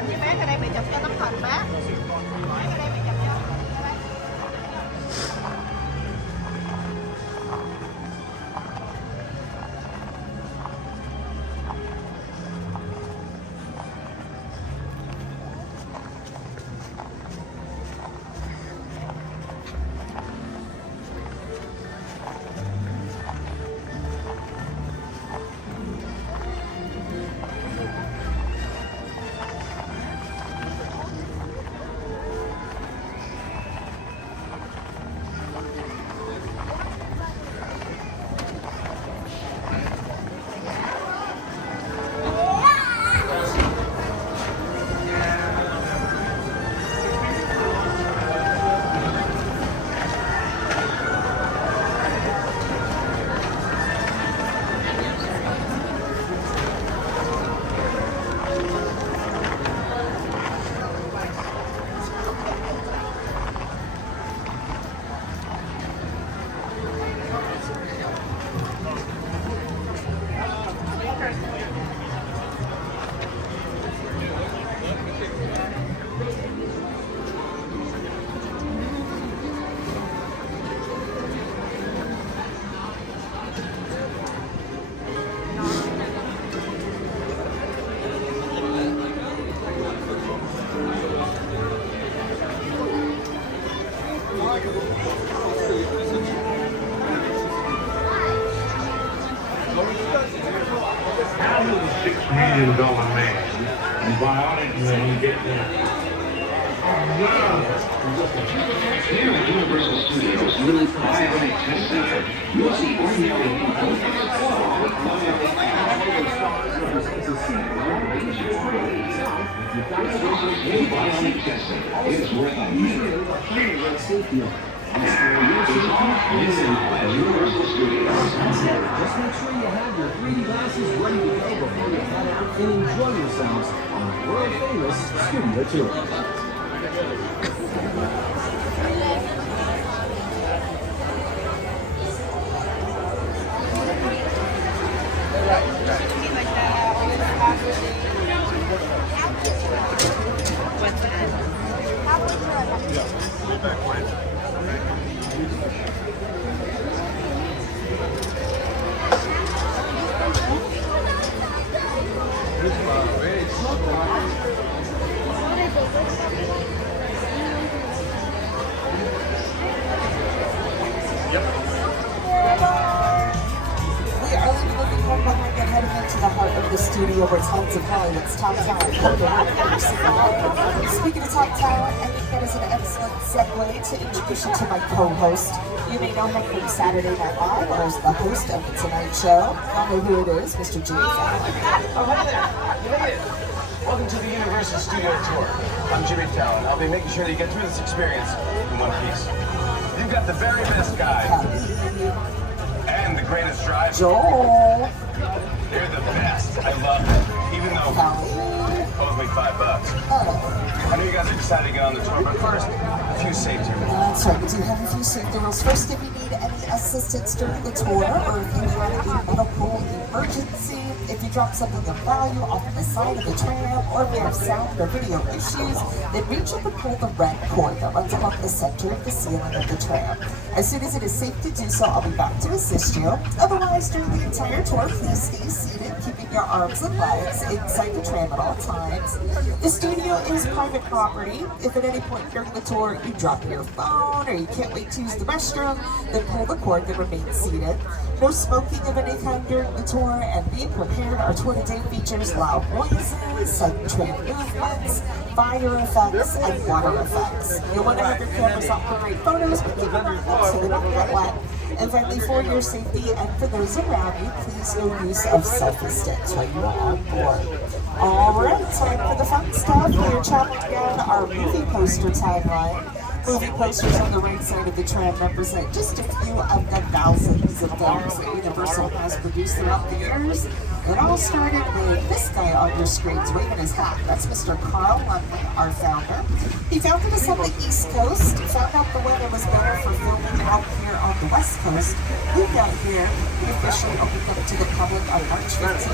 hình với bé, cái đây bị chụp cho tấm hình bé. Cái đây bị chụp cho. $6 million man, and bionic man get down. Here at Universal Studios' newly bionic test center, you'll see ordinary people Universal's new bionic test center is worth a million. It's all at Universal Studios. Just make sure you have your 3D glasses ready to go before you head out and enjoy yourselves on a world-famous studio tour. The studio where tons of Hollywood's top talent come to work every single day. Speaking of top talent, I think that is an excellent segue to introduce you to my co-host. You may know him from Saturday Night Live or as the host of The Tonight Show. I know who it is, Mr. Jimmy Fallon. Oh, hi there. You made it. Welcome to the Universal Studio Tour. I'm Jimmy Fallon. I'll be making sure that you get through this experience in one piece. You've got the very best guide. And the greatest drive. Joel. They're the best. I love it. Even though it owes me $5. I know you guys are excited to get on the tour, but first, a few safety rules. That's right, we do have a few safety rules. First, if you need any assistance during the tour, or if you have a medical emergency, if you drop something of value off the side of the tram, or if you have sound or video issues, then reach up and pull the red cord that runs along the center of the ceiling of the tram. As soon as it is safe to do so, I'll be back to assist you. Otherwise, during the entire tour, please stay seated, keeping your arms and legs inside the tram at all times. The studio is private property. If at any point during the tour you drop your phone or you can't wait to use the restroom, then pull the cord and remain seated. No smoking of any kind during the tour, and be prepared. Our tour today features loud noises, sudden tram movements, fire effects, and water effects. You'll want to have your cameras out for great photos, but keep them on so they don't get wet. And finally, for your safety and for those around you, please no use of selfie sticks while you are on board. Alright, time for the fun stuff. We're chopping down our movie poster timeline. Movie posters on the right side of the tram represent just a few of the thousands of films that Universal has produced throughout the years. It all started with this guy on your screens waving his hat. That's Mr. Carl Lundley, our founder. He founded us on the East Coast, found out the weather was better for filming out here on the West Coast, moved out here. He officially opened up to the public on March 15,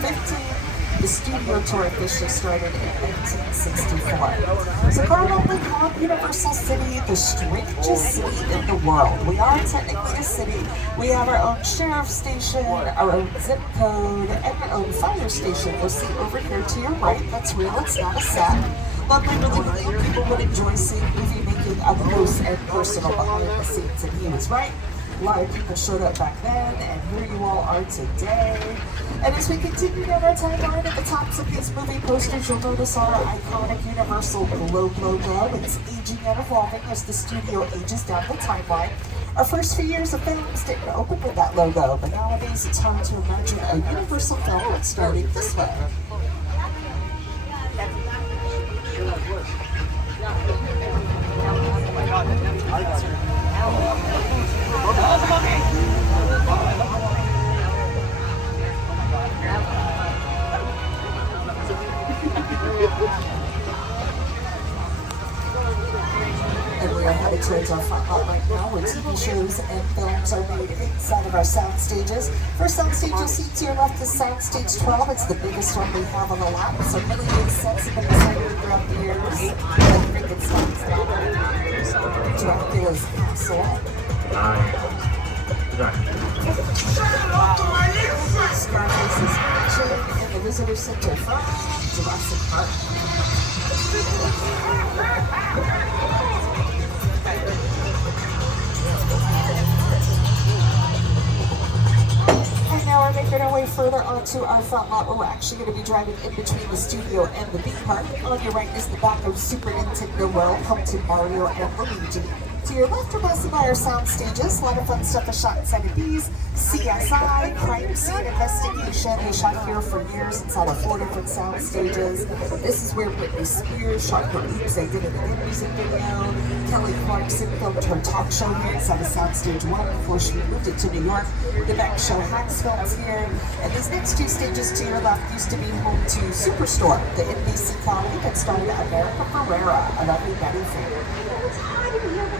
1915. The studio tour officially started in 1964. So currently called Universal City, the strangest city in the world. We are technically a city. We have our own sheriff station, our own zip code, and our own fire station. You'll see over here to your right, that's real, it's not a set. But we really believe people would enjoy seeing movie making up close and personal behind the scenes, and he was right. A lot of people showed up back then, and here you all are today. And as we continue down our timeline, at the tops of these movie posters, you'll notice our iconic Universal globe logo. It's aging and evolving as the studio ages down the timeline. Our first few years of films didn't open with that logo, but nowadays it's hard to imagine a Universal film starting this way. And we are headed towards our front lot right now, where TV shows and films are made inside of our sound stages. First sound stage you'll see to your left is Sound Stage 12. It's the biggest one we have on the lot. So really big sets have been decided throughout the years. I think it stands down there. Dracula's Castle. Scarface's Mansion and the Visitor Center from Jurassic Park. And now we're making our way further onto our front lot, where we're actually going to be driving in between the studio and the theme park. On your right is the back of Super Nintendo World, home to Mario and Luigi. To your left are passing by our sound stages. A lot of fun stuff is shot inside of these. CSI, crime scene investigation. They shot here for years inside of 4 different sound stages. This is where Britney Spears shot her Oops, I Did It Again music video. Kelly Clarkson filmed her talk show here inside of Soundstage 1 before she moved it to New York. The Beck Show Hacks films here. And these next 2 stages to your left used to be home to Superstore, the NBC comedy that starred America Ferrera, a lovely Betty fan.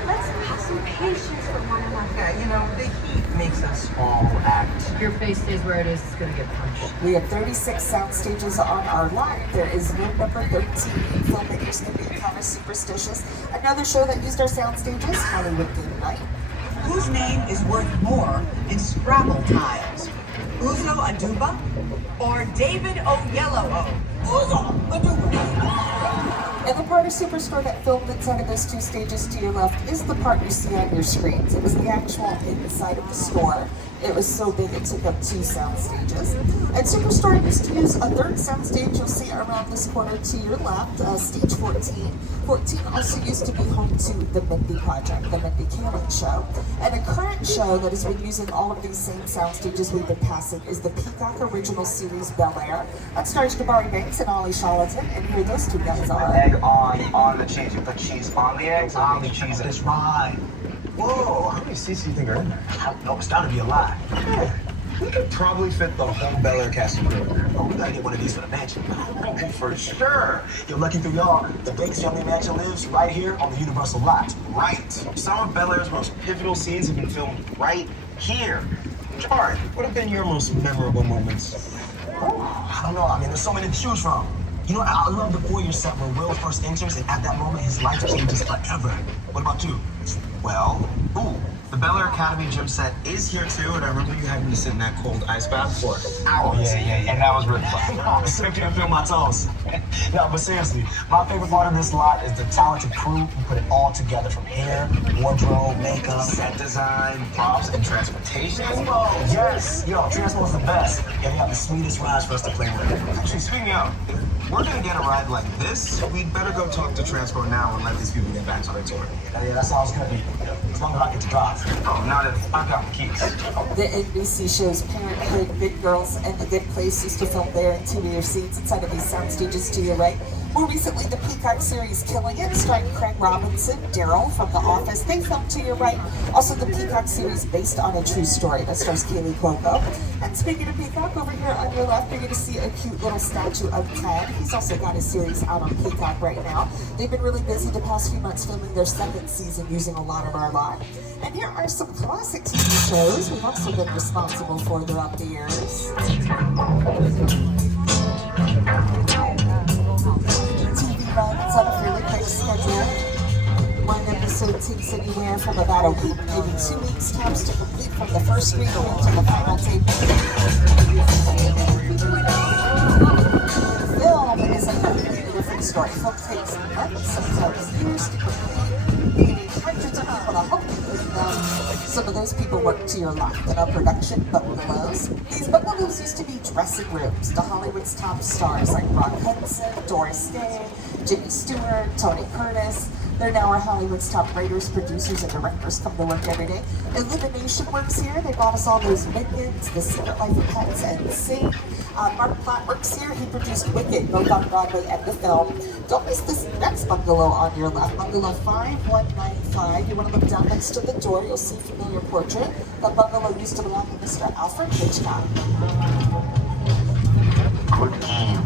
Let's have some patience for one another. Yeah, you know, the heat makes us all act. Your face stays where it is, it's gonna get punched. We have 36 sound stages on our lot. There is room number 13, film that used to be kind of superstitious. Another show that used our sound stages, Hollywood Game Night. Whose name is worth more in Scrabble tiles? Uzo Aduba or David Oyelowo? Uzo Aduba. And the part of Superstore that filmed inside of those 2 stages to your left is the part you see on your screens. It was the actual inside of the store. It was so big it took up 2 sound stages. And Superstore used to use a 3rd sound stage you'll see around this corner to your left, stage 14. 14 also used to be home to the Mindy Project, the Mindy Kaling Show. And a current show that has been using all of these same sound stages we've been passing is the Peacock original series Bel Air. That stars Jabari Banks and Ollie Charlatan, and here those 2 guys are. Egg on the cheese. You put cheese on the eggs, on the cheese. That's right. Whoa, how many seats do you think are in there? I don't know, it's gotta be a lot. Yeah, we could probably fit the whole Bel Air cast and crew. Oh, we gotta get one of these for the mansion. Oh, for sure. You're lucky for y'all, the Banks family mansion lives right here on the Universal lot. Right. Some of Bel Air's most pivotal scenes have been filmed right here. Jabari, what have been your most memorable moments? Oh, I don't know, I mean, there's so many to choose from. You know, I love the foyer set where Will first enters, and at that moment, his life changes forever. What about you? Well, the Bel Air Academy gym set is here too, and I remember you having to sit in that cold ice bath for hours. Yeah, and that was really fun. I simply didn't feel my toes. No, but seriously, my favorite part of this lot is the talented crew who put it all together, from hair, wardrobe, makeup, set design, props, and transportation. Yes, yo, transport's the best. Yeah, they have the sweetest rides for us to play with. Actually, speaking of, if we're gonna get a ride like this, we'd better go talk to Transport now and let these people get back to their tour. Yeah, that's all it's gonna be. As long as I get to drive. Oh, not if I've got the keys. The NBC shows Parenthood, Big Girls, and The Good Place used to film their interior scenes inside of these sound stages to your right. More recently, the Peacock series Killing It, starring Craig Robinson, Daryl from The Office. They filmed to your right. Also, the Peacock series based on a true story that stars Kaylee Cuoco. And speaking of Peacock, over here on your left, you're going to see a cute little statue of Ted. He's also got a series out on Peacock right now. They've been really busy the past few months filming their 2nd season using a lot of our lot. And here are some classic TV shows we've also been responsible for throughout the years. from about a week, maybe 2 weeks tops to complete from the first reading to the final tape. Film is a completely different story. Film takes months, sometimes years to complete, meaning hundreds of people to help you with them. Some of those people work to your left in our production bungalows. These bungalows used to be dressing rooms to Hollywood's top stars like Rock Hudson, Doris Day, Jimmy Stewart, Tony Curtis. They're now our Hollywood's top writers, producers, and directors come to work every day. Illumination works here. They bought us all those Minions, The Secret Life of Pets, and Sing. Mark Platt works here. He produced Wicked, both on Broadway and the film. Don't miss this next bungalow on your left, bungalow 5195. You want to look down next to the door, you'll see a familiar portrait. That bungalow used to belong to Mr. Alfred Hitchcock. Good evening.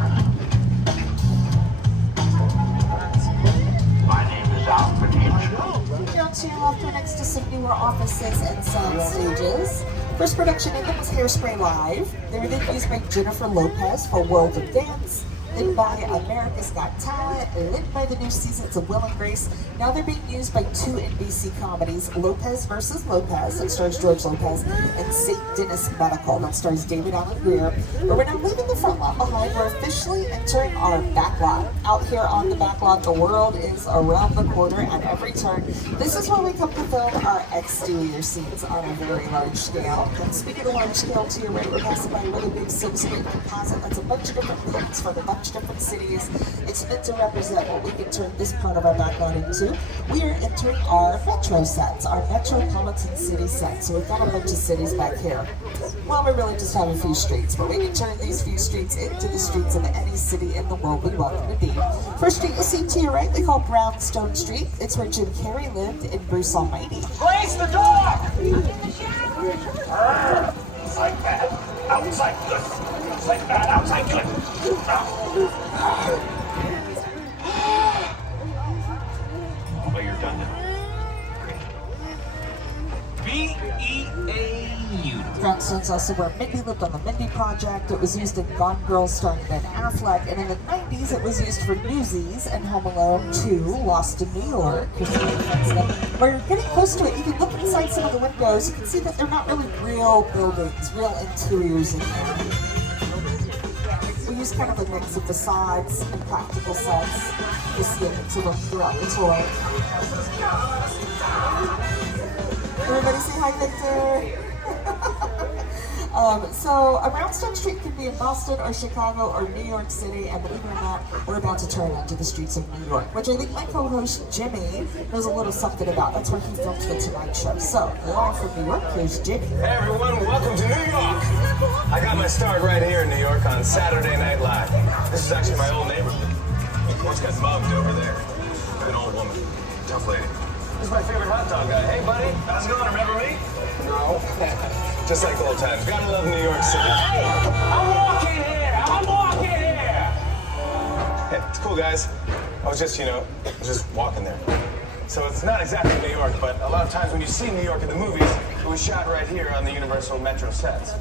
My name is Alfred Hitchcock. Down to your left, we're next to some newer offices and sound stages. First production in them was Hairspray Live. They were then used by Jennifer Lopez for World of Dance, then by America's Got Talent, then by the new seasons of Will and Grace. Now they're being used by 2 NBC comedies, Lopez vs. Lopez, that stars George Lopez, and St. Dennis Medical, that stars David Allen Greer. But we're now leaving the front lot behind. We're officially entering our backlot. Out here on the backlot, the world is around the corner at every turn. This is where we come to film our exterior scenes on a very large scale. And speaking of large scale, to your right, we're passing by a really big silk-screen composite that's a bunch of different things from a bunch of different cities. It's meant to represent what we can turn this part of our backlot into. We are entering our metro sets, our metropolitan city sets. So we've got a bunch of cities back here. Well, we really just have a few streets, but we can turn these few streets into the streets of any city in the world we want them to be. First street you'll see to your right, they call Brownstone Street. It's where Jim Carrey lived in Bruce Almighty. Grace the dog! Inside bad, outside good. Inside bad, outside good. Well, you're done now. B-E-A-U. Brownstone's also where Mindy lived on the Mindy Project. It was used in Gone Girl starring Ben Affleck, and in the 90s it was used for Newsies and Home Alone 2, Lost in New York. Where you're getting close to it, you can look inside some of the windows. You can see that they're not really real buildings, real interiors in there. We use kind of a mix of facades and practical sets. You'll see it to look throughout the tour. Everybody say hi, Victor. So a Brownstone Street can be in Boston or Chicago or New York City, and believe it or not, we're about to turn onto the streets of New York, which I think my co-host Jimmy knows a little something about. That's where he films the Tonight Show. So, live from New York, here's Jimmy. Hey everyone, welcome to New York! I got my start right here in New York on Saturday Night Live. This is actually my old neighborhood. What's got bugged over there? An old woman. Tough lady. This is my favorite hot dog guy. Hey buddy, how's it going? Remember me? No. Just like old times. Gotta love New York City. Hey! I'm walking here! I'm walking here! Hey, it's cool guys. I was just walking there. So it's not exactly New York, but a lot of times when you see New York in the movies, it was shot right here on the Universal Metro sets.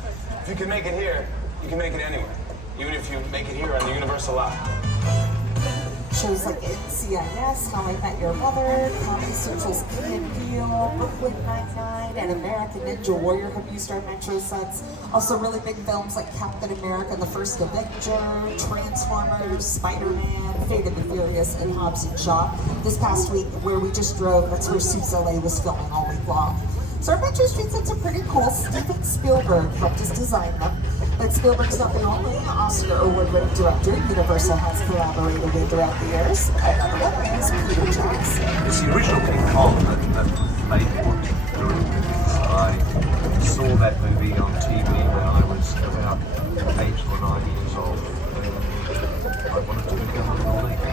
If you can make it here, you can make it anywhere. Even if you make it here on the Universal lot. Shows like NCIS, How I Met Your Mother, Comedy Central's Key and Peele, Brooklyn Nine-Nine, and American Ninja Warrior have used our Metro sets. Also really big films like Captain America, The First Avenger, Transformers, Spider-Man, Fate of the Furious, and Hobbs and Shaw. This past week, where we just drove, that's where Suits LA was filming all week long. So our Metro Street sets are pretty cool. Steven Spielberg helped us design them. But Spielberg's not the only Oscar award-winning director Universal has collaborated with throughout the years. Another one is Peter Jackson. It's the original King Kong that made me want to do it. I saw that movie on TV when I was about 8 or 9 years old. I wanted to become a filmmaker.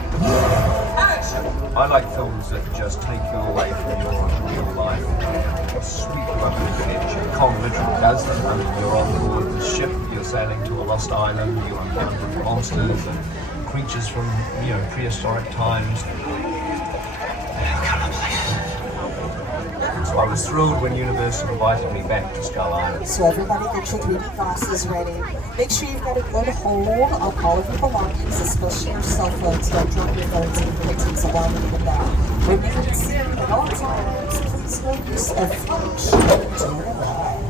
I like films that just take you away from your real life and sweep you up into the edge. Kong literally does that. I mean, you're on board the ship, you're sailing to a lost island, you encounter monsters and creatures from, prehistoric times. So I was thrilled when Universal invited me back to Skull Island. So everybody get your 3D glasses ready. Make sure you've got a good hold on all of your belongings, especially your cell phones. Don't drop your phones and your pictures along with them. Remain seated at all times. Please no use of flash during the ride.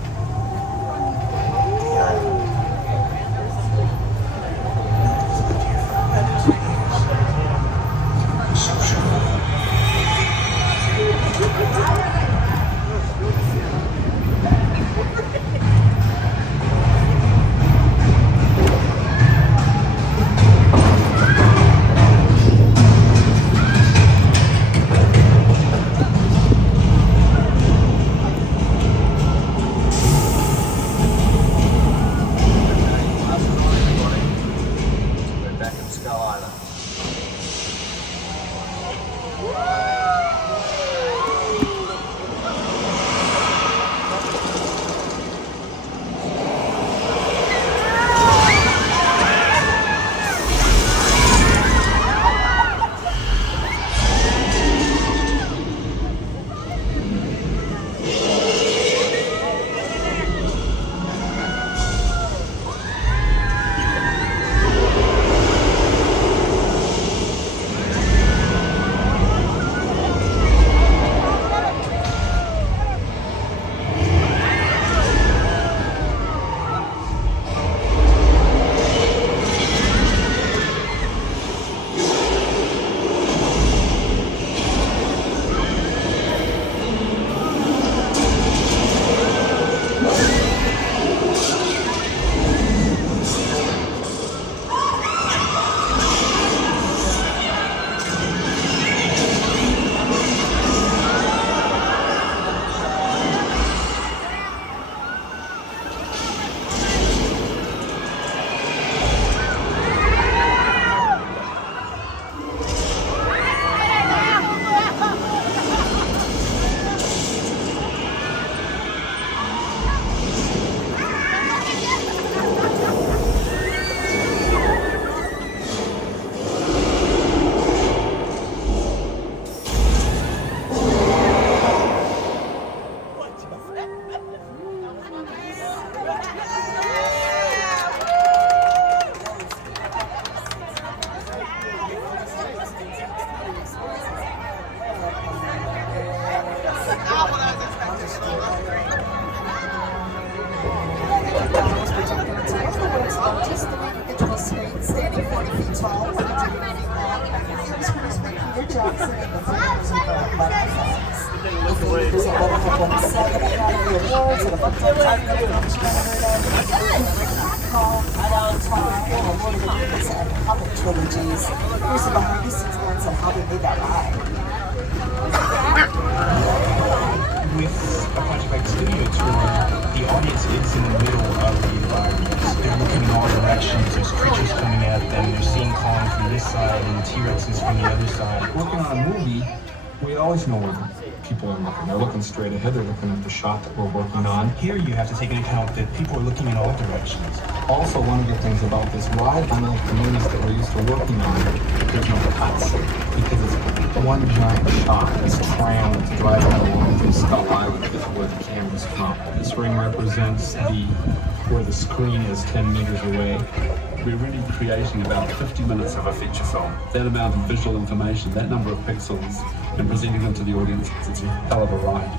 We're back in Skull Island. Standing 40 feet tall, it was produced by Peter Jackson and the filmmakers of Backlot. The filmmakers of Backlot have won 7 Academy Awards and a bunch of and comic trilogies. Here's the behind the scenes glance on how they made that ride. With a project like Studio Tour, the audience is in the middle of the environment. They're looking in all directions. There's creatures coming at them. They're seeing Kong from this side and T-Rexes from the other side. Working on a movie, we always know where people are looking. They're looking straight ahead. They're looking at the shot that we're working on. Here you have to take into account that people are looking in all directions. Also, one of the things about this ride, unlike the movies that we're used to working on, there's no cuts because it's one giant shot. This tram that's driving along through Skull Island is where the cameras come. This ring represents where the screen is 10 meters away. We're really creating about 50 minutes of a feature film. That amount of visual information, that number of pixels, and presenting them to the audience, it's a hell of a ride.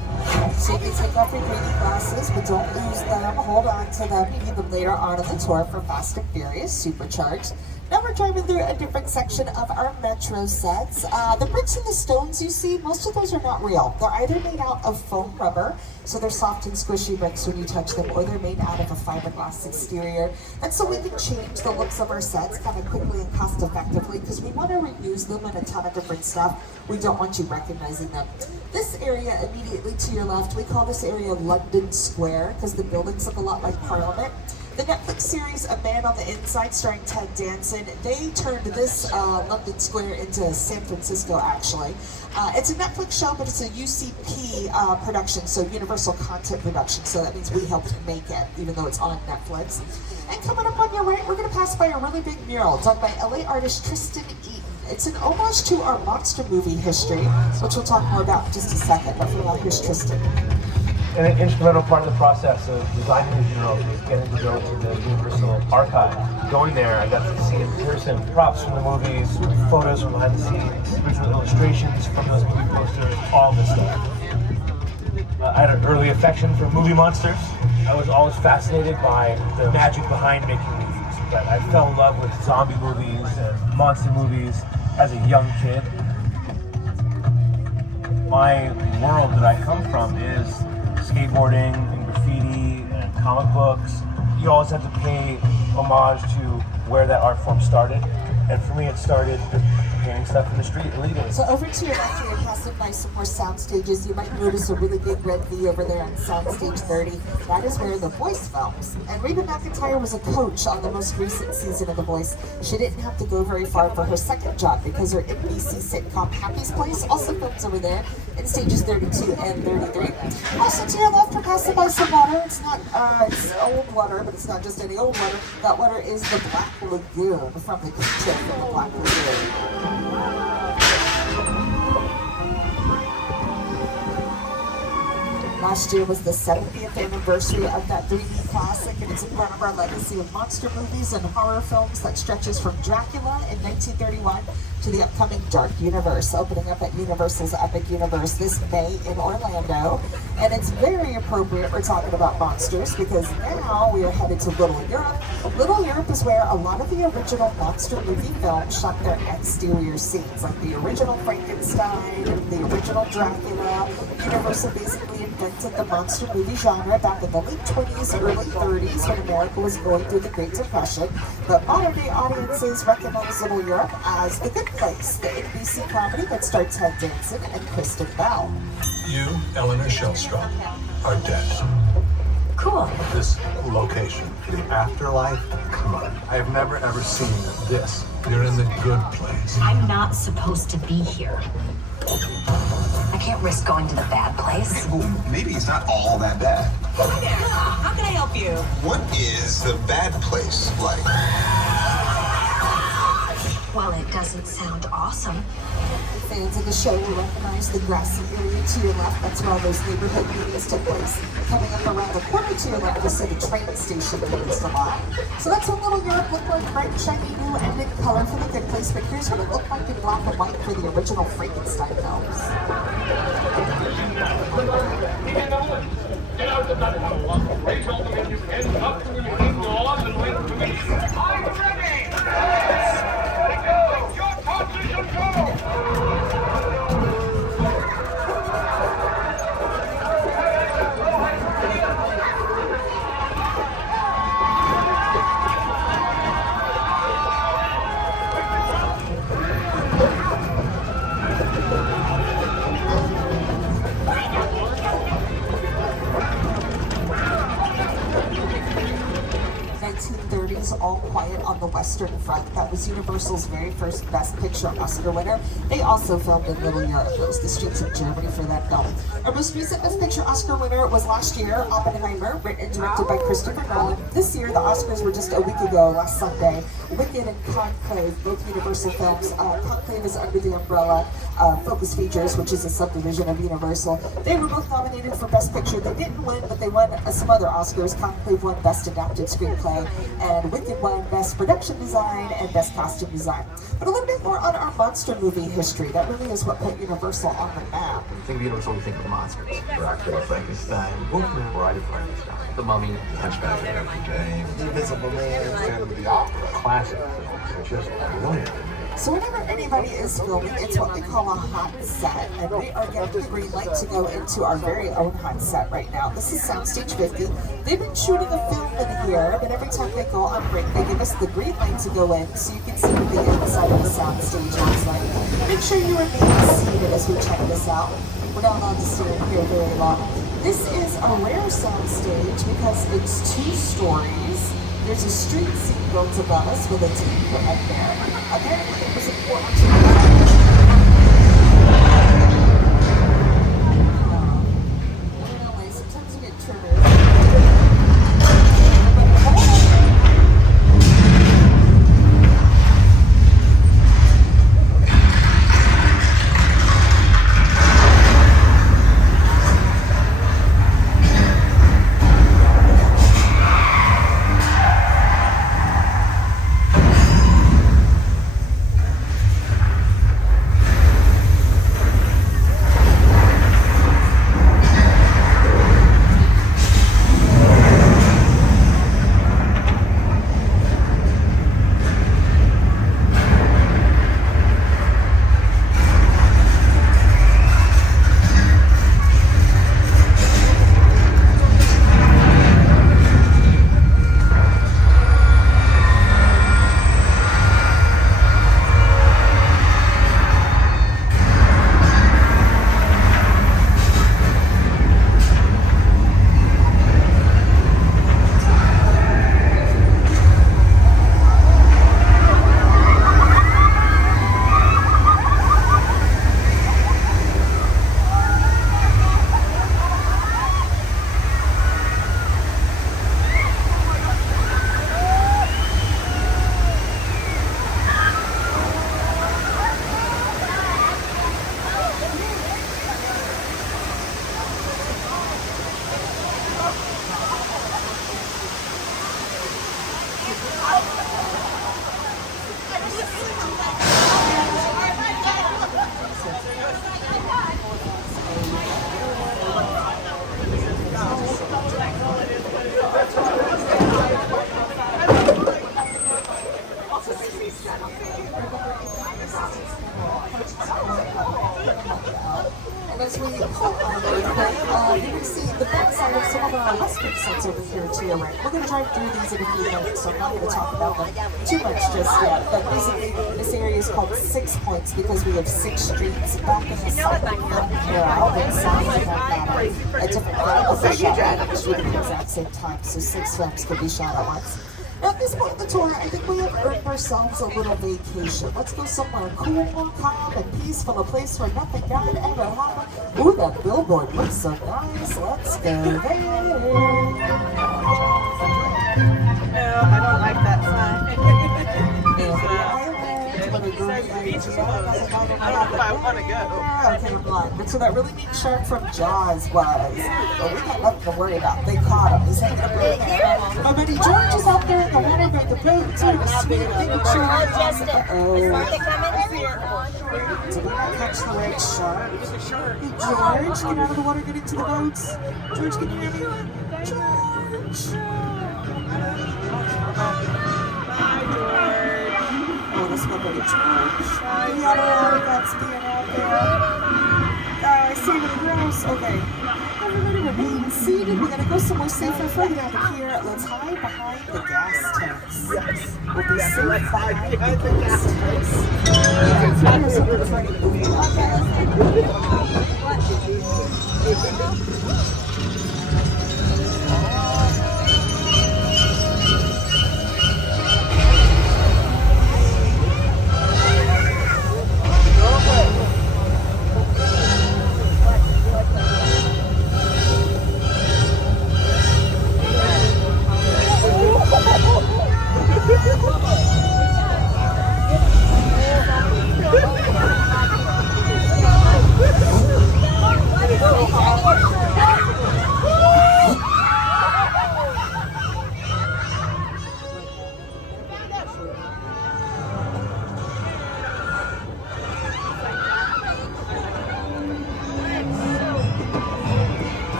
So you can take off your 3D glasses, but don't lose them. Hold on to them. You need them later on in the tour for Fast and Furious Supercharged. Now we're driving through a different section of our metro sets. The bricks and the stones you see, most of those are not real. They're either made out of foam rubber, so they're soft and squishy bricks when you touch them, or they're made out of a fiberglass exterior. And so we can change the looks of our sets kind of quickly and cost effectively because we want to reuse them in a ton of different stuff. We don't want you recognizing them. This area immediately to your left, we call this area London Square because the buildings look a lot like Parliament. The Netflix series A Man on the Inside, starring Ted Danson, they turned this London Square into San Francisco, actually. It's a Netflix show, but it's a UCP production, so Universal Content Production, so that means we helped make it, even though it's on Netflix. And coming up on your right, we're going to pass by a really big mural done by LA artist Tristan Eaton. It's an homage to our monster movie history, which we'll talk more about in just a second. But for now, here's Tristan. An instrumental part of the process of designing these murals was getting to go to the Universal Archive. Going there, I got to see in person props from the movies, photos from behind the scenes, original illustrations from those movie posters, all this stuff. I had an early affection for movie monsters. I was always fascinated by the magic behind making movies. But I fell in love with zombie movies and monster movies as a young kid. My world that I come from is skateboarding and graffiti and comic books. You always have to pay homage to where that art form started. And for me, it started painting stuff in the street illegally. So over to your left, you're passing by some more sound stages. You might notice a really big red V over there on Soundstage 30. That is where The Voice films. And Reba McEntire was a coach on the most recent season of The Voice. She didn't have to go very far for her second job because her NBC sitcom Happy's Place also films over there in stages 32 and 33. Also to your left, we're passing by some water. It's not, it's old water, but it's not just any old water. That water is the Black Lagoon from the tip of the Black Lagoon. Last year was the 70th anniversary of that 3D classic, and it's a part of our legacy of monster movies and horror films that stretches from Dracula in 1931 to the upcoming Dark Universe, opening up at Universal's Epic Universe this May in Orlando. And it's very appropriate we're talking about monsters because now we are headed to Little Europe. Little Europe is where a lot of the original monster movie films shot their exterior scenes, like the original Frankenstein, the original Dracula. Universal basically invented the monster movie genre back in the late 20s, early 30s when America was going through the Great Depression. But modern day audiences recognize Little Europe as The Good Place, the NBC comedy that stars Ted Danson and Kristen Bell. You, Eleanor Shellstrop, are dead. Cool. This location, the afterlife, come on. I have never ever seen this. You're in the good place. I'm not supposed to be here. I can't risk going to the bad place. Well, maybe it's not all that bad. Hi there. How can I help you? What is the bad place like? Well, it doesn't sound awesome. Fans of the show will recognize the grassy area to your left. That's where all those neighborhood meetings took place. Coming up around the corner to your left, you'll see the train station that used a lot. So that's what Little Europe looked like, bright, shiny, new, and in color for The Good Place. But here's what it looked like in black and white for the original Frankenstein films. Get out the platform. Raise all the menus and up to your laws and wait for me. I'm ready! Go! Your position, go! All Quiet on the Western Front. That was Universal's very first Best Picture Oscar winner. They also filmed in Little Europe. It was the streets of Germany for that film. Our most recent Best Picture Oscar winner was last year, Oppenheimer, written and directed by Christopher Nolan. This year, the Oscars were just a week ago, last Sunday. Wicked and Conclave, both Universal films. Conclave is under the umbrella of Focus Features, which is a subdivision of Universal. They were both nominated for Best Picture. They didn't win, but they won some other Oscars. Conclave won Best Adapted Screenplay, and Wicked won Best Production Design and Best Costume Design. But a little bit more on our monster movie history. That really is what put Universal on the map. When you think of Universal, you think of monsters. Dracula, Frankenstein, Wolfman, Bride of Frankenstein, The Mummy, Hunchback of Notre Dame, The Invisible Man, Phantom of the Opera. Classic films, just brilliant. So whenever anybody is filming, it's what we call a hot set, and we are getting the green light to go into our very own hot set right now. This is Soundstage 50. They've been shooting a film in here, but every time they go on break, they give us the green light to go in so you can see what the inside of the soundstage looks like. Make sure you remain seated as we check this out. We're not allowed to sit in here very long. This is a rare soundstage because it's 2 stories. There's a street scene built above us with a tank right there. Apparently, it was important to sometimes you get triggered. And as we pull on a little bit, you can see the backside of some of our western sets over here too. Right? We're going to drive through these in a few minutes, so I'm not going to talk about them too much just yet. But basically, this area is called 6 Points because we have 6 streets back in the south of out and south of a different official shot at the exact same time, so 6 films can be shot at once. At this point in the tour, I think we have earned ourselves a little vacation. Let's go somewhere cool, calm, and peaceful, a place where nothing bad ever happened. Ooh, that billboard looks so nice. Let's go there. No, I don't like that sign. I don't know if I want to go. Okay, I'm blind. That's where that really mean shark from Jaws was. But we got nothing to worry about. They caught him. He's hanging up right there. My buddy George is out there in the water with the boat. Taking a sweet picture. Uh-oh. Did we not catch the right shark? Hey, George, get out of the water, get into the boats. George, can you hear me? George. Oh, let's go, buddy George. The other artifacts being out there. I see the gross. Okay. Everybody remain seated. We're going to go somewhere safer further down here. Let's hide behind the gas tanks. Yes. We'll be safe behind the gas tanks.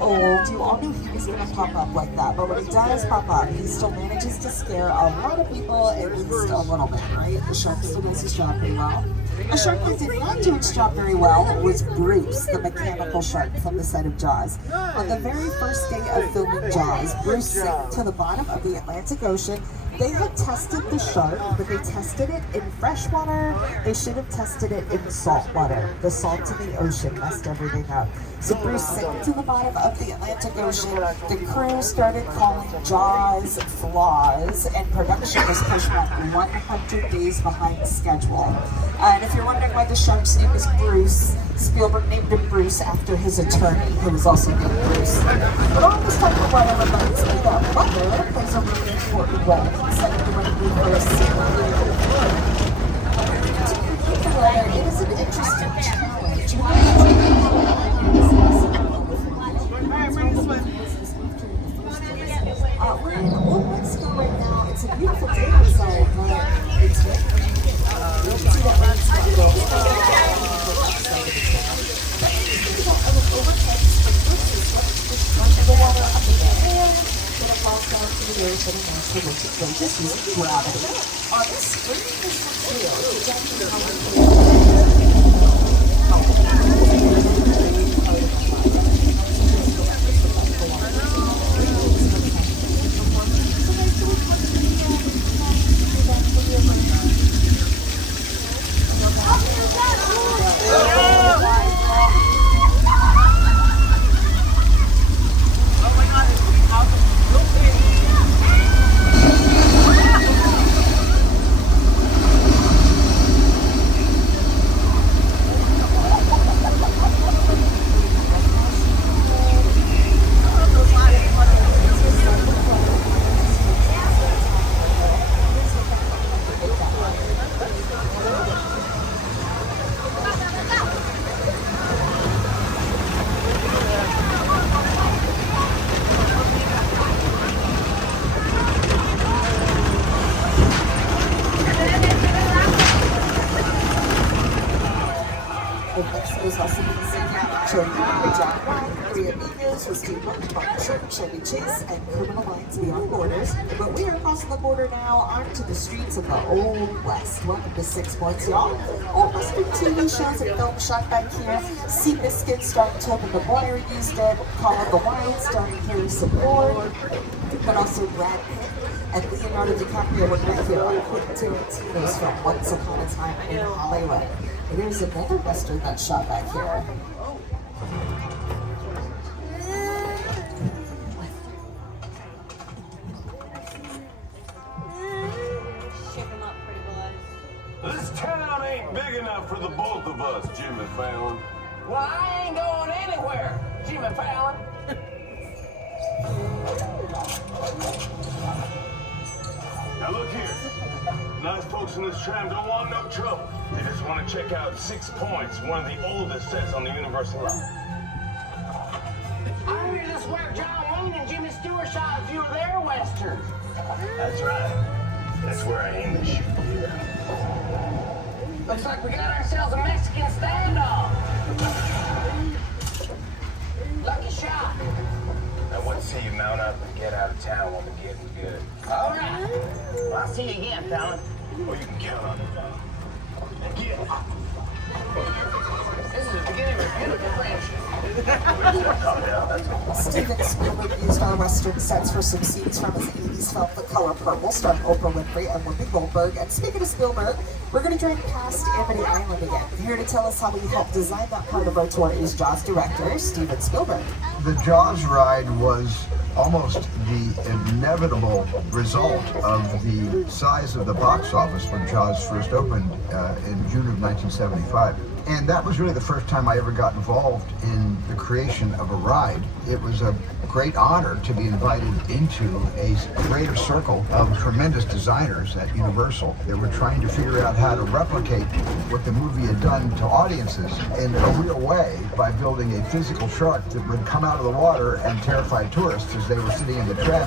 Old, you all knew he was going to pop up like that, but when he does pop up, he still manages to scare a lot of people, at least a little bit, right? The shark still does his job pretty well. A shark that did not do its job very well was Bruce, the mechanical shark from the set of Jaws. On the very first day of filming Jaws, Bruce sank to the bottom of the Atlantic Ocean. They had tested the shark, but they tested it in fresh water. They should have tested it in salt water. The salt in the ocean messed everything up. So Bruce sank to the bottom of the Atlantic Ocean. The crew started calling Jaws flaws, and production was pushed back 100 days behind schedule. And if you're wondering why the shark's name is Bruce, Spielberg named him Bruce after his attorney, who was also named Bruce. But all this type of weather reminds me that weather plays a really important role in setting the right mood for a scene. It is an interesting challenge. We're in Old Mexico right now. It's a beautiful day outside, but it's raining. You can see that rain's not going the water up in the air, then it falls down to the earth, and it makes the winter play just using gravity. On this spring, this one's real. It's actually how John Ryan, Three Amigos with Steve Martin, Martin Short, Chevy Chase, and Criminal Minds Beyond Borders. But we are crossing the border now onto the streets of the Old West. Welcome to 6 Points, y'all. All Western TV shows and film shot back here. Seabiscuit starring Tobin Maguire used it. Call of the Wild starring Harrison Ford, but also Brad Pitt and Leonardo DiCaprio were back here on Quentin Tarantino's film Once Upon a Time in Hollywood. And there's another Western that's shot back here. This town ain't big enough for the both of us, Jimmy Fallon. Well, I ain't going anywhere, Jimmy Fallon. Now look here. Nice folks in this tram don't want no trouble. They just want to check out 6 Points, one of the oldest sets on the Universal line. I heard this where John Wayne and Jimmy Stewart shot a few of their westerns. That's right. That's where I aim to shoot. Looks like we got ourselves a Mexican standoff. Lucky shot. I want to see you mount up and get out of town when the getting's good. All right. Well, I'll see you again, Fallon. Or you can count on it, Fallon. And get it. This is the beginning of a beautiful friendship. Steven Spielberg used our Western sets for some scenes from his 80s film The Color Purple, starring Oprah Winfrey and Whoopi Goldberg. And speaking of Spielberg, we're going to drive past Amity Island again. Here to tell us how he helped design that part of our tour is Jaws director Steven Spielberg. The Jaws ride was almost the inevitable result of the size of the box office when Jaws first opened in June of 1975. And that was really the first time I ever got involved in the creation of a ride. It was a great honor to be invited into a greater circle of tremendous designers at Universal that were trying to figure out how to replicate what the movie had done to audiences in a real way by building a physical shark that would come out of the water and terrify tourists as they were sitting in the tram.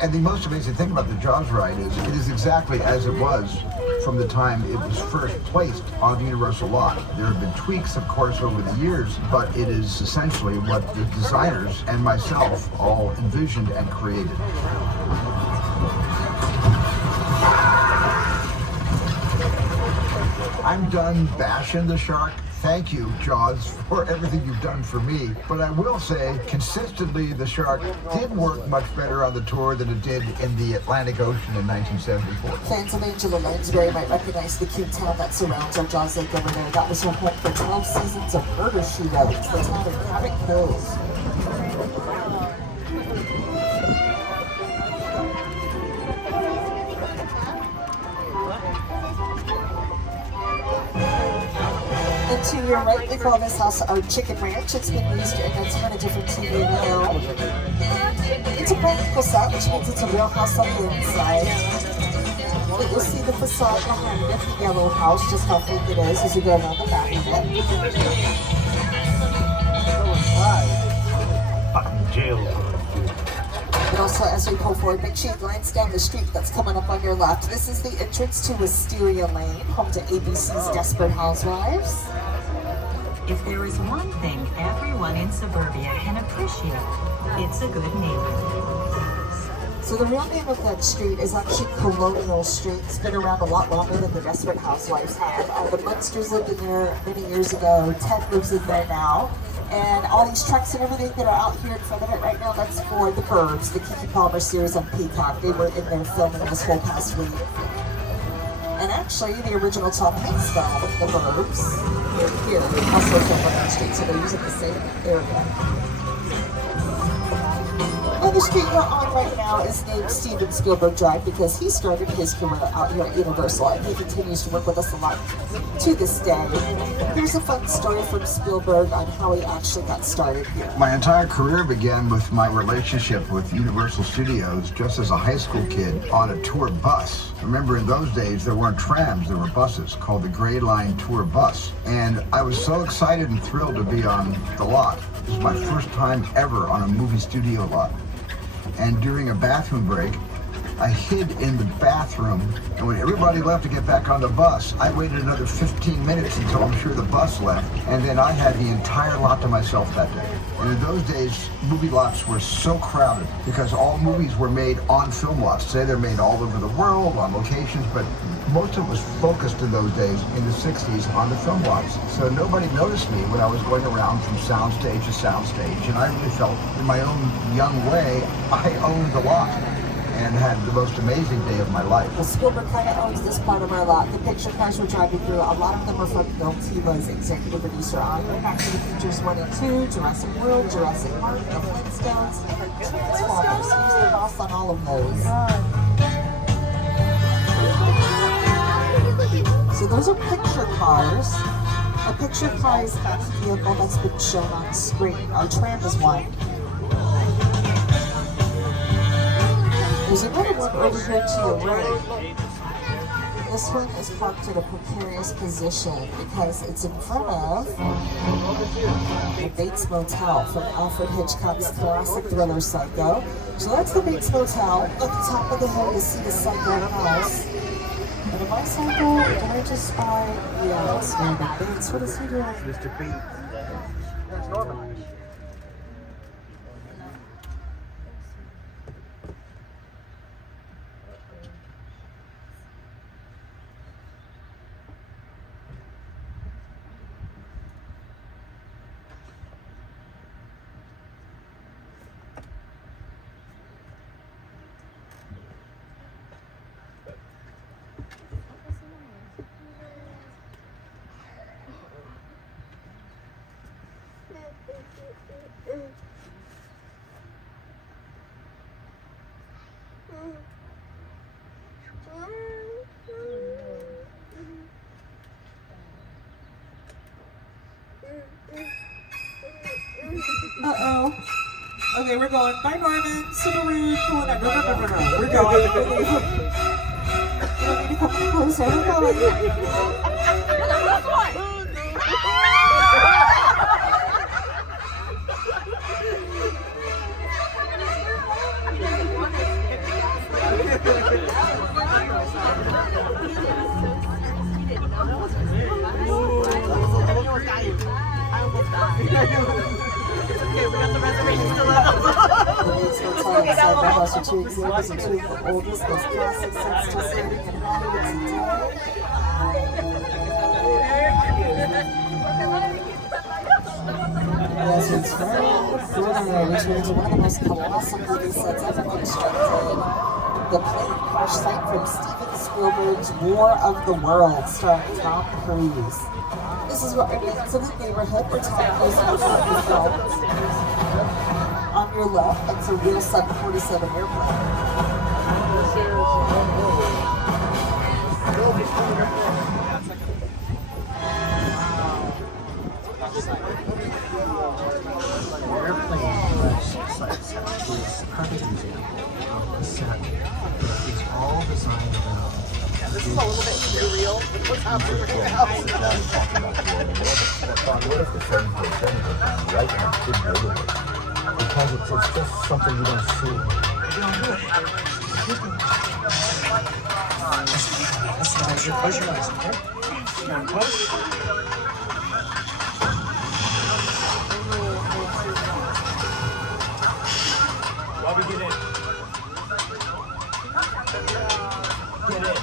And the most amazing thing about the Jaws ride is it is exactly as it was from the time it was first placed on the Universal lot. There have been tweaks, of course, over the years, but it is essentially what the designers and myself all envisioned and created. I'm done bashing the shark. Thank you, Jaws, for everything you've done for me. But I will say, consistently, the shark did work much better on the tour than it did in the Atlantic Ocean in 1974. Fans of Angela Lansbury might recognize the cute town that surrounds our Jaws Lake over there. That was her home for 12 seasons of Murder, She Wrote. It's the town of Cabot Hills. And to your right, we call this house our Chicken Ranch. It's been used in a ton of different TV now. It's a practical set, which means it's a real house on the inside. But you'll see the facade behind it, the yellow house, just how fake it is as you go around the back of it. Fucking jail. But also, as we pull forward, make sure you glance down the street that's coming up on your left. This is the entrance to Wisteria Lane, home to ABC's Desperate Housewives. If there is one thing everyone in suburbia can appreciate, it's a good neighborhood. So the real name of that street is actually Colonial Street. It's been around a lot longer than the Desperate Housewives have. The Munsters lived in there many years ago. Ted lives in there now. And all these trucks and everything that are out here in front of it right now, that's for The Burbs, the Keke Palmer series on Peacock. They were in there filming this whole past week. And actually, the original Tom Hanks film, The Burbs, here, also filmed on that street, so they're using the same area. Well, the street we're on right now is named Steven Spielberg Drive because he started his career out here at Universal, and he continues to work with us a lot to this day. Here's a fun story from Spielberg on how he actually got started here. My entire career began with my relationship with Universal Studios just as a high school kid on a tour bus. Remember, in those days, there weren't trams, there were buses called the Gray Line Tour Bus. And I was so excited and thrilled to be on the lot. It was my first time ever on a movie studio lot. And during a bathroom break, I hid in the bathroom, and when everybody left to get back on the bus, I waited another 15 minutes until I'm sure the bus left, and then I had the entire lot to myself that day. And in those days, movie lots were so crowded because all movies were made on film lots. Today they're made all over the world, on locations, but most of it was focused in those days, in the 60s, on the film lots. So nobody noticed me when I was going around from soundstage to soundstage, and I really felt, in my own young way, I owned the lot and had the most amazing day of my life. Well, Spielberg kind of owns this part of our lot. The picture cars we're driving through, a lot of them are from films he was executive producer on. Back to the Futures 1 and 2, Jurassic World, Jurassic Park, The Flintstones, even Transformers. He's the boss on all of those. So those are picture cars. A picture car is a vehicle that's been shown on screen. Our tram is one. There's another one over here to the right. This one is parked in a precarious position because it's in front of the Bates Motel from Alfred Hitchcock's classic thriller Psycho. So that's the Bates Motel. At the top of the hill you see the Psycho house. And am I Psycho? Did I just spy? Yeah, it's Norman Bates. What is he doing? Mr. Bates. That's Norman. Uh-oh. Okay, we're going. Bye, Norman. Super rude. Pulling up. No. We're going. You don't need to come any closer. We're going. It's okay, we got the reservation still up. House are two examples of two of the oldest, most classic sets still standing in Hollywood today. Yes, it's very Florida, which means one of the most colossal movie sets ever constructed. The plane crash site from Steven Spielberg's War of the Worlds, starring Tom Cruise. This is what remains of the neighborhood where Tom Cruise was filmed. On your left, that's a real 747 airplane. Airplane crash sites is a perfect example of a set that is all designed around. This is a little bit surreal. What's happening right now? What if the same person right in a big neighborhood? Because it's just something you don't see. Close your eyes, okay? Now close. While we get in. Get in.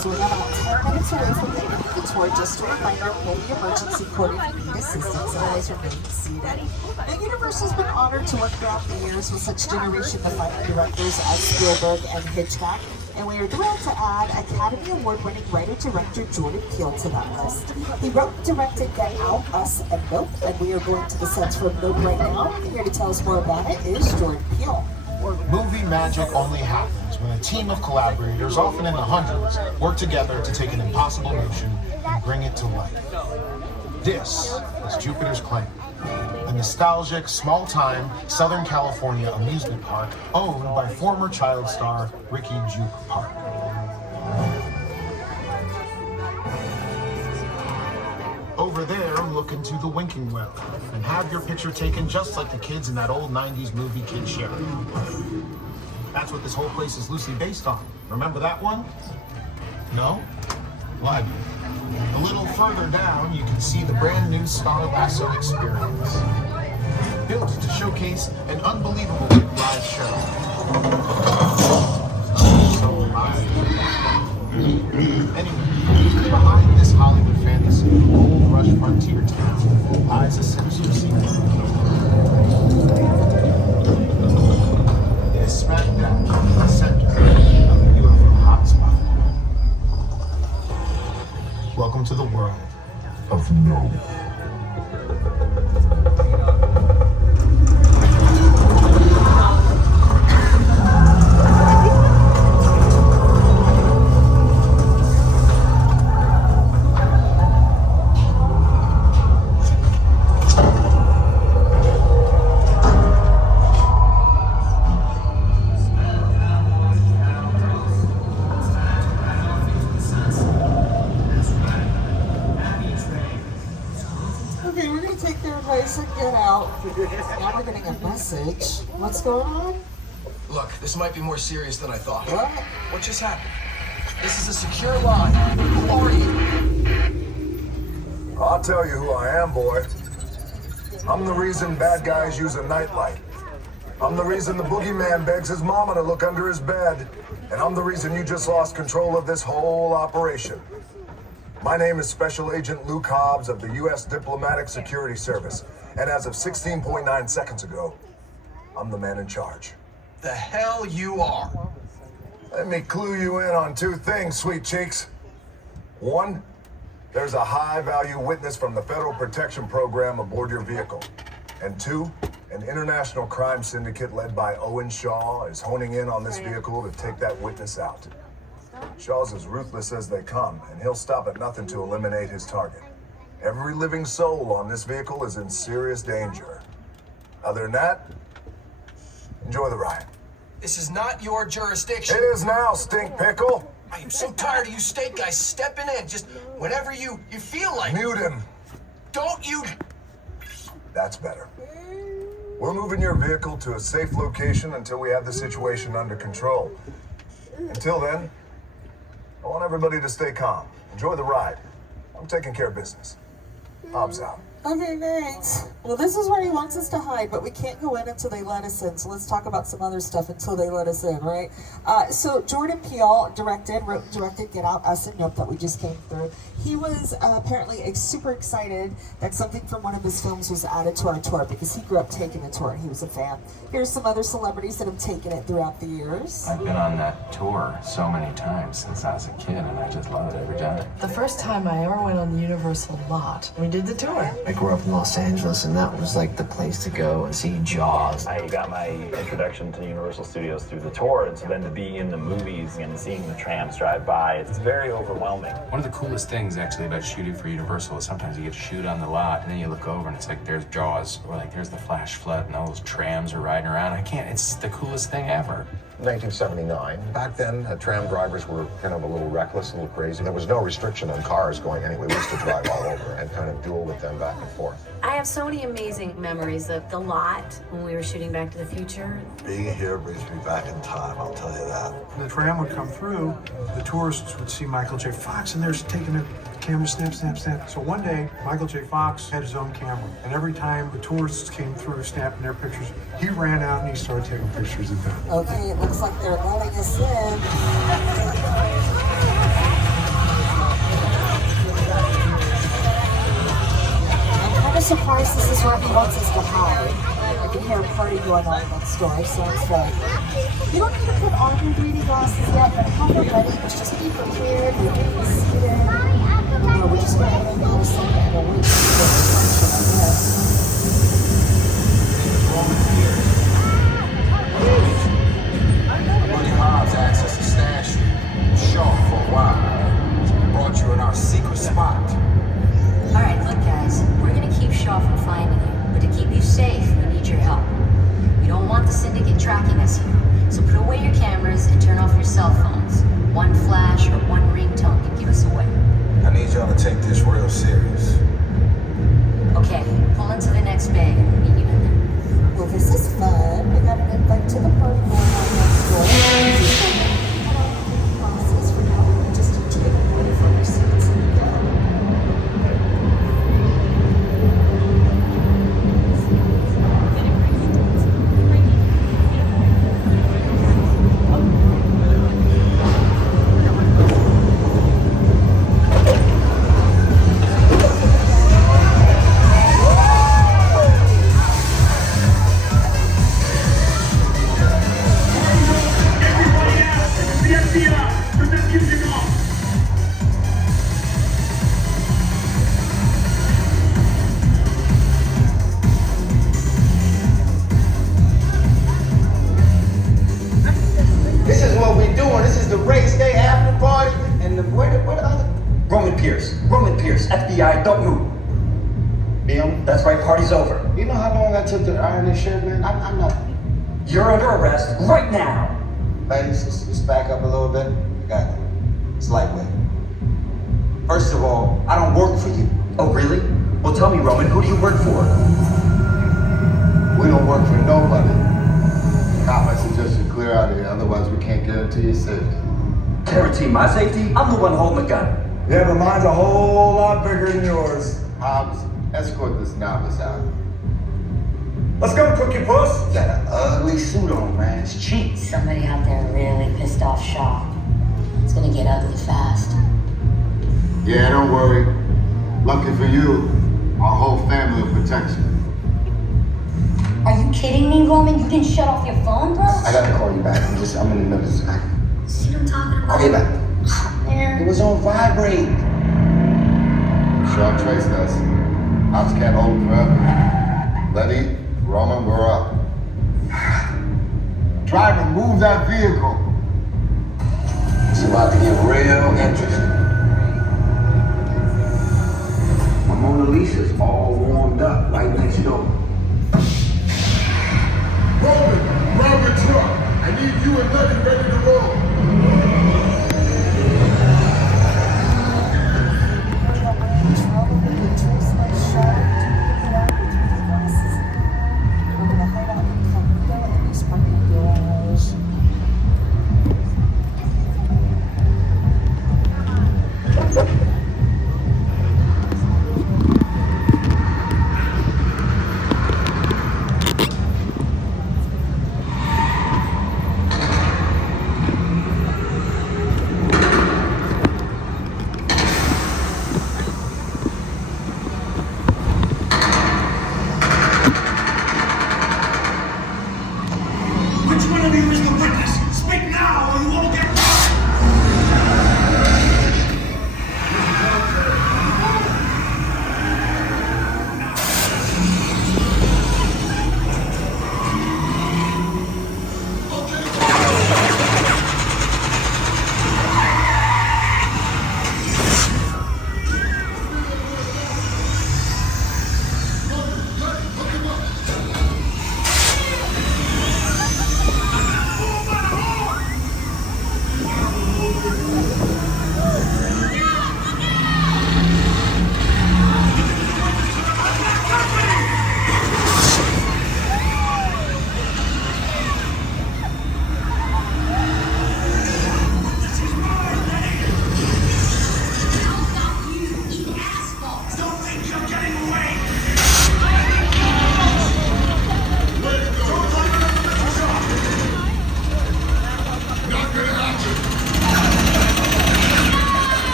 So we're about 10 minutes away from the end of the tour. Just a reminder, pull the emergency cord if you need assistance, otherwise remain seated. The universe has been honored to work throughout the years with such generation-defining directors as Spielberg and Hitchcock, and we are thrilled to add Academy Award-winning writer-director Jordan Peele to that list. He wrote and directed Get Out, Us, and Nope, and we are going to the sets for Nope right now. Here to tell us more about it is Jordan Peele. Movie magic only happens when a team of collaborators, often in the hundreds, work together to take an impossible notion and bring it to life. This is Jupiter's Claim, a nostalgic, small-time Southern California amusement park owned by former child star Ricky Juke Park. Over there, look into the winking well and have your picture taken just like the kids in that old 90s movie Kid Show. That's what this whole place is loosely based on. Remember that one? No? What? A little further down, you can see the brand new Star Lasso experience. Built to showcase an unbelievable live show. So live. Anyway, behind this Hollywood fantasy, old Rush frontier town lies a sinister secret. It is smack dab in the center of the UFO hotspot. Welcome to the world of no. Now we're getting a message. What's going on? Look, this might be more serious than I thought. What? What just happened? This is a secure line. Who are you? I'll tell you who I am, boy. I'm the reason bad guys use a nightlight. I'm the reason the boogeyman begs his mama to look under his bed. And I'm the reason you just lost control of this whole operation. My name is Special Agent Luke Hobbs of the U.S. Diplomatic Security Service. And as of 16.9 seconds ago, I'm the man in charge. The hell you are. Let me clue you in on two things, sweet cheeks. One, there's a high-value witness from the Federal Protection Program aboard your vehicle. And two, an international crime syndicate led by Owen Shaw is honing in on this vehicle to take that witness out. Shaw's as ruthless as they come, and he'll stop at nothing to eliminate his target. Every living soul on this vehicle is in serious danger. Other than that, enjoy the ride. This is not your jurisdiction. It is now, stink pickle. I am so tired of you state guys stepping in just whenever you feel like. Mute him. Don't you? That's better. We're moving your vehicle to a safe location until we have the situation under control. Until then, I want everybody to stay calm. Enjoy the ride. I'm taking care of business. Hobbs out. Okay, thanks. Well, this is where he wants us to hide, but we can't go in until they let us in. So let's talk about some other stuff until they let us in, right? So Jordan Peele directed Get Out, Us, and Nope that we just came through. He was apparently super excited that something from one of his films was added to our tour because he grew up taking the tour and he was a fan. Here's some other celebrities that have taken it throughout the years. I've been on that tour so many times since I was a kid, and I just love it every time. The first time I ever went on the Universal lot, we did the tour. I grew up in Los Angeles, and that was like the place to go and see Jaws. I got my introduction to Universal Studios through the tour, and so then to be in the movies and seeing the trams drive by, it's very overwhelming. One of the coolest things actually about shooting for Universal is sometimes you get to shoot on the lot, and then you look over and it's like there's Jaws, or like there's the Flash Flood, and all those trams are riding around. It's the coolest thing ever. 1979. Back then, tram drivers were kind of a little reckless, a little crazy. There was no restriction on cars going anywhere. We used to drive all over and kind of duel with them back and forth. I have so many amazing memories of the lot when we were shooting Back to the Future. Being here brings me back in time, I'll tell you that. The tram would come through, the tourists would see Michael J. Fox, and they're taking a camera, snap, snap, snap. So one day, Michael J. Fox had his own camera, and every time the tourists came through snapping their pictures, he ran out and he started taking pictures of them. Okay, it looks like they're letting us in. I'm kind of surprised this is where he wants us to hide. I can hear a party going on next door, so it's like, you don't need to put on your 3D glasses yet, but have them ready. Just be prepared. We're getting seated. We're just going to hang out a second and wait for the function, I guess. Buddy Hobbs asked us to stash you sharp for a while. Brought you in our secret spot. All right, look, guys, we're gonna keep Shaw from finding you, but to keep you safe, we need your help. We don't want the syndicate tracking us here, so put away your cameras and turn off your cell phones. One flash or one ringtone can give us away. I need y'all to take this real serious. right, don't move. Neil, that's right, party's over. You know how long I took to iron this shirt, man? I'm not... You're under arrest right now. Ladies, let's back up a little bit. Got it. It's lightweight. First of all, I don't work for you. Oh, really? Well, tell me, Roman, who do you work for? We don't work for nobody. Cop, I suggest you clear out of here, otherwise we can't guarantee your safety. Guarantee my safety? I'm the one holding the gun. Yeah, but mine's a whole lot bigger than yours. Hobbs, escort this novice out. Let's go, Cookie Puss. You got an ugly suit on, man. It's cheap. Somebody out there really pissed off Shaw. It's gonna get ugly fast. Yeah, don't worry. Lucky for you, our whole family will protect you. Are you kidding me, Roman? You didn't shut off your phone, bro? I gotta call you back. I'm in the middle of this. See what I'm talking about? Call you back. Man. It was on vibrate. Shaw traced us. Hobbs can't hold him forever. Letty, Roman, we're up. Driver, move that vehicle. It's about to get real interesting. My Mona Lisa's all warmed up right next door. Roman, grab your truck. I need you and Letty ready to roll.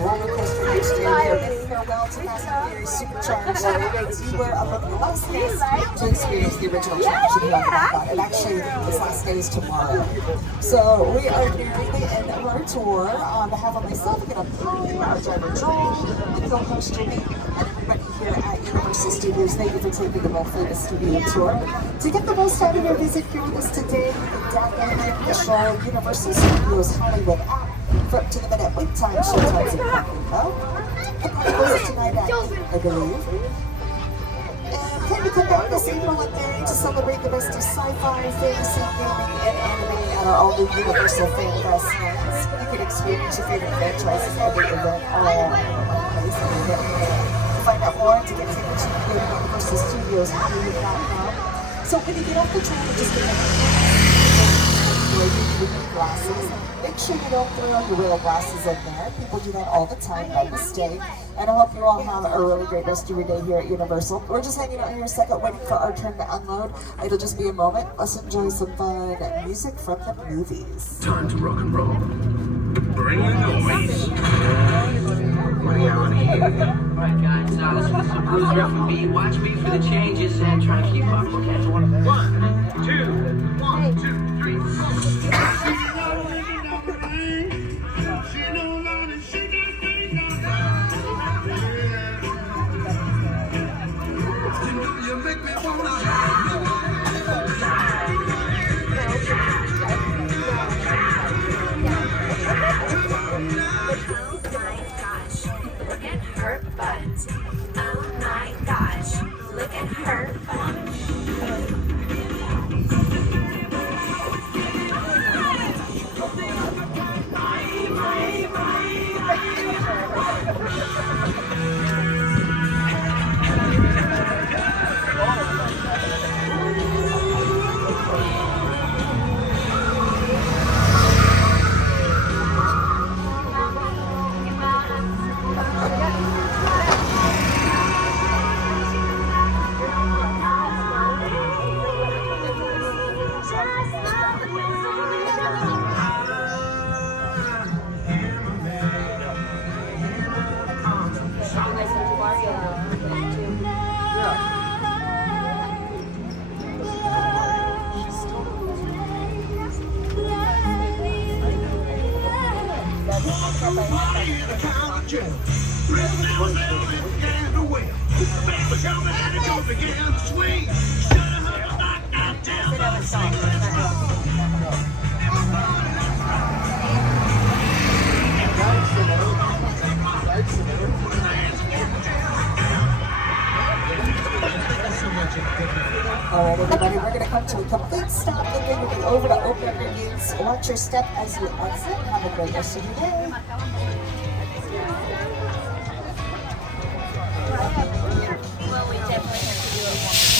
roller coaster next year. We are bidding farewell to Fast and Furious Supercharged. We were among the last days to experience the original attraction here on the Backlot. And actually, this last day is tomorrow. So we are nearing the end of our tour. On behalf of myself, I'm going to play our driver Joel, the co-host Jimmy, and everybody here at Universal Studios. Thank you for taking the most famous studio tour. To get the most out of your visit here with us today, you can download the show Universal Studios Hollywood app for up to the minute wait time, showtimes, and parking though. The party goes tonight at 8, I believe. And plan to come back this April and May to celebrate the best of sci-fi, fantasy, gaming, and anime at our all-new Universal Fan Fest. You can experience your favorite franchises every event all in one place. find out more, to get tickets, you can go to Universal Studios Hollywood.com. So when you get off the train, just get glasses. Make sure you don't throw your real glasses in there. People do that all the time by mistake. And I hope you all have a really great rest of your day here at Universal. We're just hanging out here a second, waiting for our turn to unload. It'll just be a moment. Let's enjoy some fun music from the movies. Time to rock and roll. Bring the noise. Reality. Alright guys, now this is the Supercharged F&B. Watch me for the changes and try to keep up, okay? 1, 2, 1, 2, 3. You make me wanna her butt. Oh my gosh, look at her butt. Alright everybody, we're going to come to a complete stop and then we'll be over to open up your gates. Watch your step as you exit. Have a great rest of your day. Well, we definitely have to do it one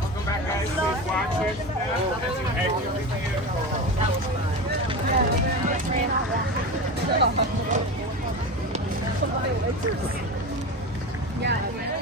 Welcome back, guys. Please watch it. Yeah.